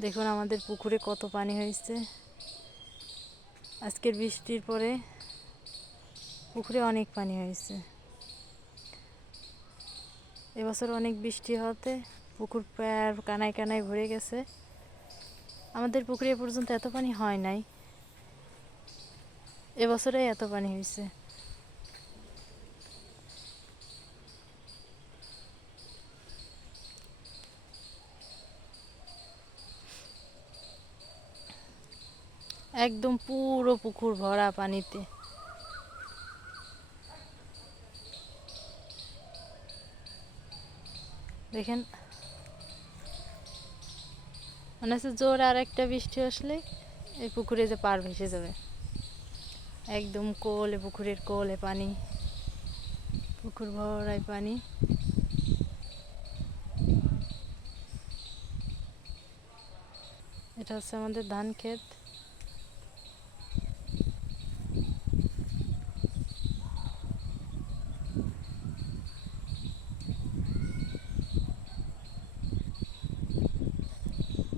দেখুন আমাদের পুকুরে কত পানি হয়েছে। আজকের বৃষ্টির পরে পুকুরে অনেক পানি হয়েছে। এবছর অনেক বৃষ্টি হতে পুকুর প্রায় কানায় কানায় ভরে গেছে। আমাদের পুকুরে এ পর্যন্ত এত পানি হয় নাই, এবছরে এত পানি হয়েছে। একদম পুরো পুকুর ভরা পানিতে। দেখেন, মনে হচ্ছে জোর আর একটা বৃষ্টি আসলে এই পুকুরে যে পার ভেসে যাবে। একদম কোলে, পুকুরের কোলে পানি, পুকুর ভরায় পানি। এটা হচ্ছে আমাদের ধান ক্ষেত।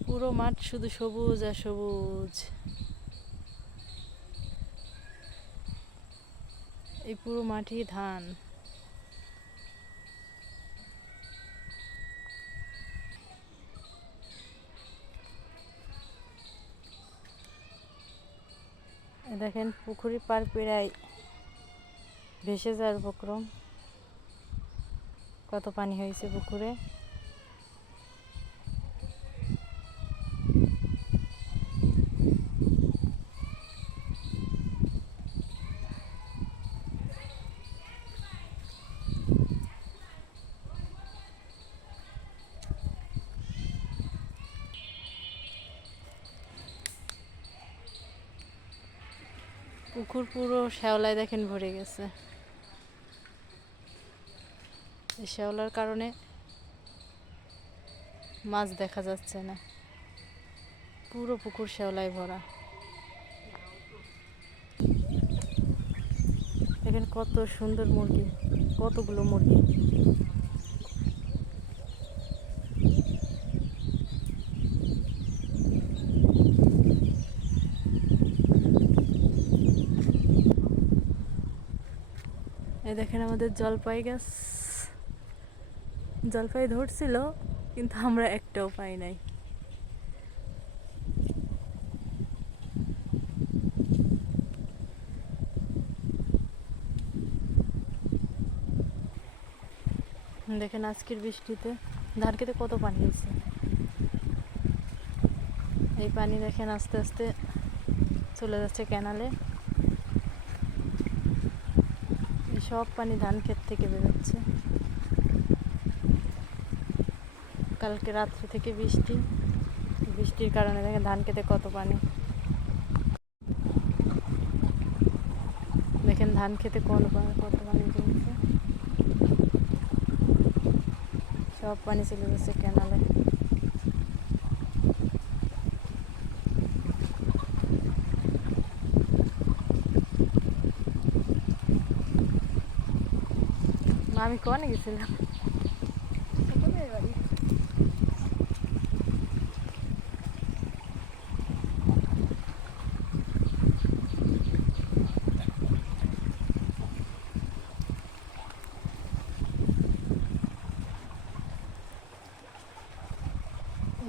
পুরো মাঠ শুধু সবুজ আর সবুজ। এই পুরো মাঠই ধান। দেখেন পুকুরের পার প্রায় ভেসে যাওয়ার উপক্রম। কত পানি হয়েছে পুকুরে। পুকুর পুরো শ্যাওলায় দেখেন ভরে গেছে। এই শ্যাওলার কারণে মাছ দেখা যাচ্ছে না, পুরো পুকুর শ্যাওলায় ভরা। দেখেন কত সুন্দর মুরগি, কতগুলো মুরগি। এই দেখেন আমাদের জলপাই গাছ, জলপাই ধরছিল কিন্তু আমরা একটাও পাই নাই। দেখেন আজকের বৃষ্টিতে ধান খেতে কত পানি হয়েছে। এই পানি দেখেন আস্তে আস্তে চলে যাচ্ছে ক্যানালে। সব পানি ধান ক্ষেত থেকে বেরোচ্ছে। কালকে রাত্রি থেকে বৃষ্টি, বৃষ্টির কারণে দেখেন ধান খেতে কত পানি। দেখেন ধান খেতে কত পানি জমছে। সব পানি চলে যাচ্ছে ক্যানালে। আমি কনে গেছিলাম,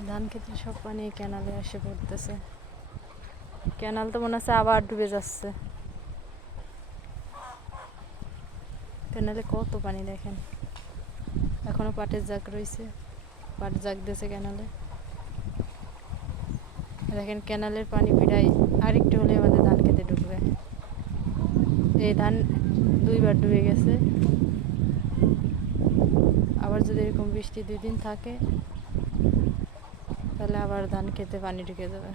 ধান খেতে সব পানি ক্যানালে এসে পড়তেছে। ক্যানাল তো মনে হচ্ছে আবার ডুবে যাচ্ছে। ক্যানালে কত পানি দেখেন, এখনো পাটের জাগ রয়েছে, পাট জাগ দিয়েছে ক্যানালে। দেখেন ক্যানালের পানি প্রায় আরেকটু হলে আমাদের ধান খেতে ঢুকবে। এই ধান দুইবার ডুবে গেছে, আবার যদি এরকম বৃষ্টি 2 দিন থাকে তাহলে আবার ধান খেতে পানি ঢুকে যাবে।